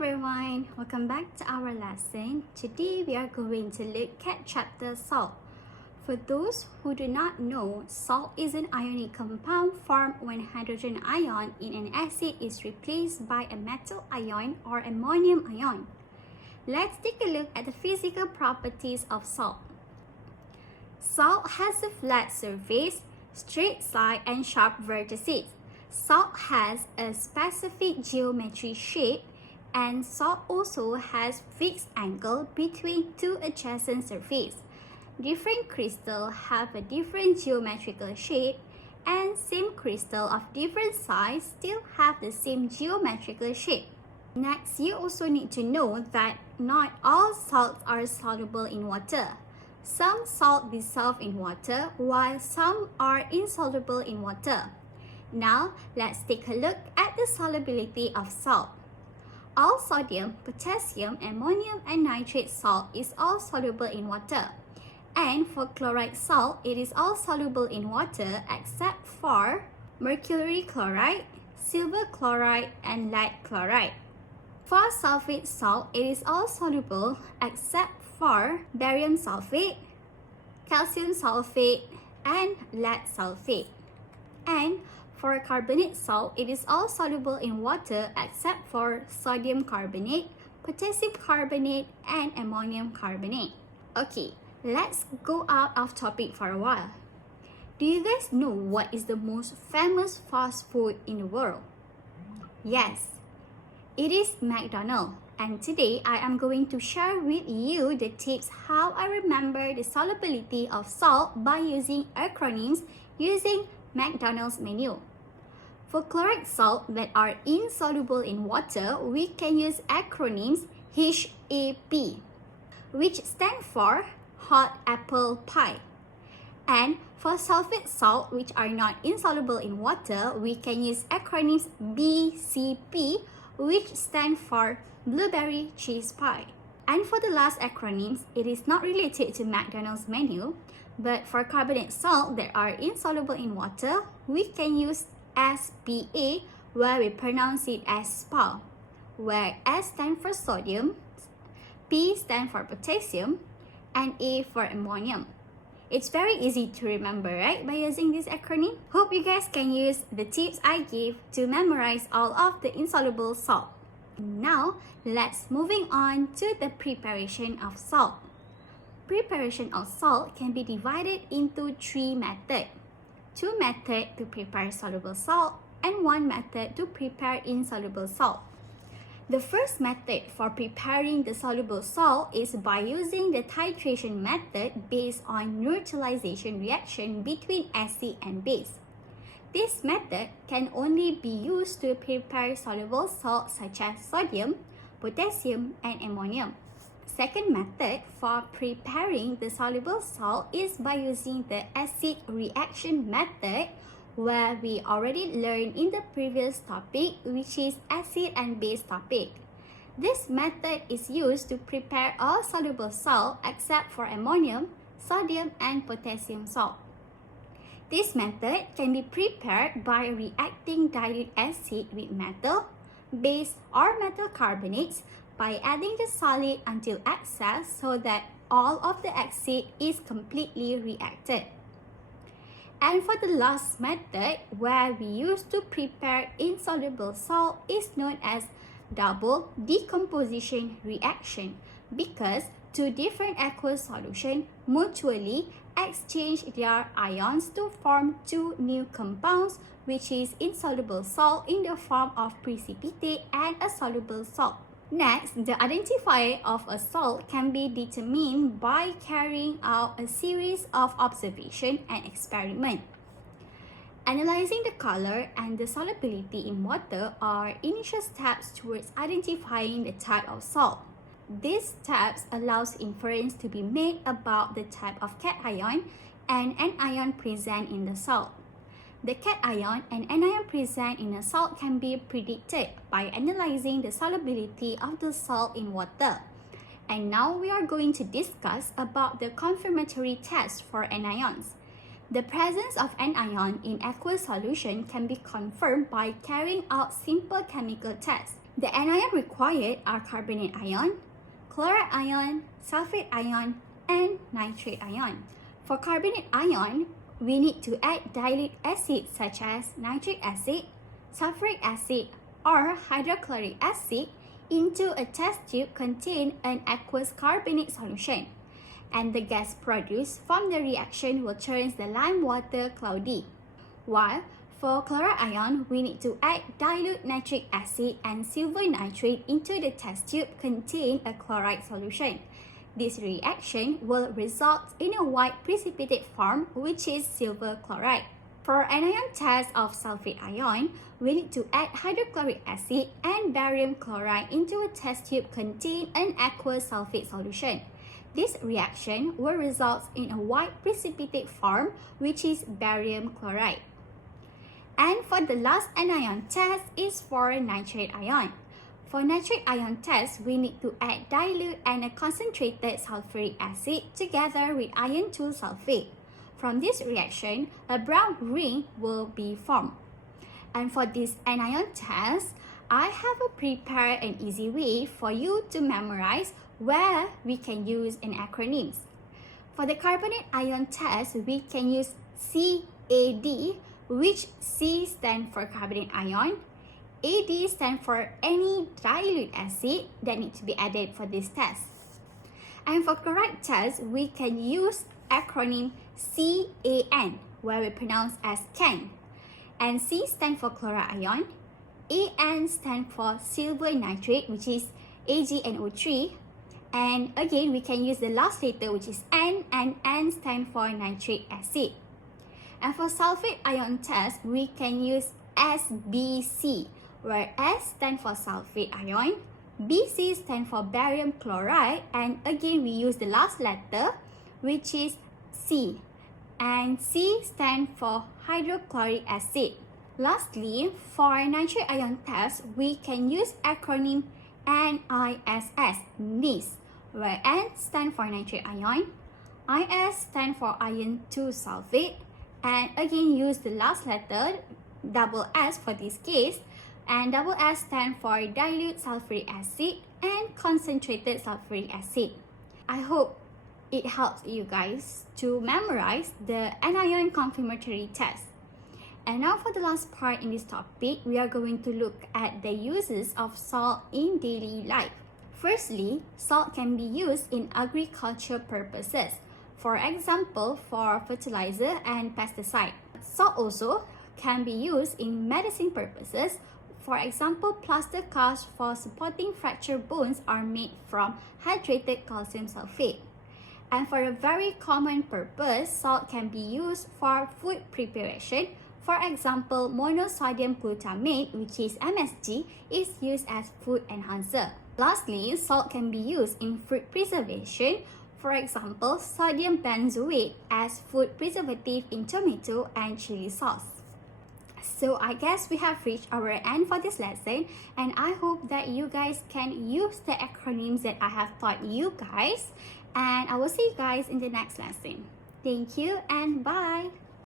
everyone, welcome back to our lesson. Today we are going to look at chapter salt. For those who do not know, salt is an ionic compound formed when hydrogen ion in an acid is replaced by a metal ion or ammonium ion. Let's take a look at the physical properties of salt. Salt has a flat surface, straight side and sharp vertices. Salt has a specific geometry shape, and salt also has fixed angle between two adjacent surfaces. Different crystals have a different geometrical shape, and same crystal of different size still have the same geometrical shape. Next, you also need to know that not all salts are soluble in water. Some salt dissolve in water while some are insoluble in water. Now, let's take a look at the solubility of salt. All sodium, potassium, ammonium, and nitrate salt is all soluble in water. And for chloride salt, it is all soluble in water except for mercury chloride, silver chloride, and lead chloride. For sulfate salt, it is all soluble except for barium sulfate, calcium sulfate, and lead sulfate. And for carbonate salt, it is all soluble in water except for sodium carbonate, potassium carbonate, and ammonium carbonate. Okay, let's go out of topic for a while. Do you guys know what is the most famous fast food in the world? Yes, it is McDonald's. And today I am going to share with you the tips how I remember the solubility of salt by using acronyms using McDonald's menu. For chloride salt that are insoluble in water, we can use acronyms HAP, which stand for hot apple pie. And for sulfate salt, which are not insoluble in water, we can use acronyms BCP, which stand for blueberry cheese pie. And for the last acronyms, it is not related to McDonald's menu, but for carbonate salt that are insoluble in water, we can use SPA, where we pronounce it as SPA, where S stands for sodium, P stands for potassium, and A for ammonium. It's very easy to remember, right, by using this acronym? Hope you guys can use the tips I gave to memorize all of the insoluble salt. Now, let's moving on to the preparation of salt. Preparation of salt can be divided into three methods. Two methods to prepare soluble salt and one method to prepare insoluble salt. The first method for preparing the soluble salt is by using the titration method based on neutralization reaction between acid and base. This method can only be used to prepare soluble salts such as sodium, potassium, and ammonium. Second method for preparing the soluble salt is by using the acid reaction method, where we already learned in the previous topic, which is acid and base topic. This method is used to prepare all soluble salt except for ammonium, sodium, and potassium salt. This method can be prepared by reacting dilute acid with metal, base, or metal carbonates by adding the solid until excess so that all of the acid is completely reacted. And for the last method, where we use to prepare insoluble salt, is known as double decomposition reaction, because two different aqueous solutions mutually exchange their ions to form two new compounds, which is insoluble salt in the form of precipitate and a soluble salt. Next, the identifier of a salt can be determined by carrying out a series of observations and experiments. Analyzing the color and the solubility in water are initial steps towards identifying the type of salt. These steps allows inference to be made about the type of cation and anion present in the salt. The cation and anion present in a salt can be predicted by analyzing the solubility of the salt in water. And now we are going to discuss about the confirmatory test for anions. The presence of anion in aqueous solution can be confirmed by carrying out simple chemical tests. The anion required are carbonate ion, chloride ion, sulfate ion, and nitrate ion. For carbonate ion, we need to add dilute acids such as nitric acid, sulfuric acid, or hydrochloric acid into a test tube containing an aqueous carbonate solution, and the gas produced from the reaction will turn the lime water cloudy. While for chloride ion, we need to add dilute nitric acid and silver nitrate into the test tube containing a chloride solution. This reaction will result in a white precipitate form, which is silver chloride. For anion test of sulfate ion, we need to add hydrochloric acid and barium chloride into a test tube containing an aqueous sulfate solution. This reaction will result in a white precipitate form, which is barium chloride. And for the last anion test is for nitrate ion. For nitrate ion test, we need to add dilute and a concentrated sulfuric acid together with iron 2 sulfate. From this reaction, a brown ring will be formed. And for this anion test, I have prepared an easy way for you to memorize where we can use an acronyms. For the carbonate ion test, we can use CAD, which C stands for carbonate ion, AD stands for any dilute acid that needs to be added for this test. And for chloride test, we can use acronym CAN, where we pronounce as CAN. And C stands for chloride ion, AN stands for silver nitrate, which is AgNO3. And again, we can use the last letter, which is N, and N stands for nitric acid. And for sulfate ion test, we can use SBC, where S stands for sulfate ion, BC stands for barium chloride, and again we use the last letter, which is C, and C stands for hydrochloric acid. Lastly, for nitrate ion test, we can use acronym NISS, where N stands for nitrate ion, IS stands for iron 2 sulfate, and again use the last letter, double S for this case, and double S stands for dilute sulfuric acid and concentrated sulfuric acid. I hope it helps you guys to memorize the anion confirmatory test. And now for the last part in this topic, we are going to look at the uses of salt in daily life. Firstly, salt can be used in agriculture purposes. For example, for fertilizer and pesticide. Salt also can be used in medicine purposes. For example, plaster casts for supporting fractured bones are made from hydrated calcium sulfate. And for a very common purpose, salt can be used for food preparation. For example, monosodium glutamate, which is MSG, is used as food enhancer. Lastly, salt can be used in fruit preservation. For example, sodium benzoate as food preservative in tomato and chili sauce. So I guess we have reached our end for this lesson, and I hope that you guys can use the acronyms that I have taught you guys, and I will see you guys in the next lesson. Thank you and bye!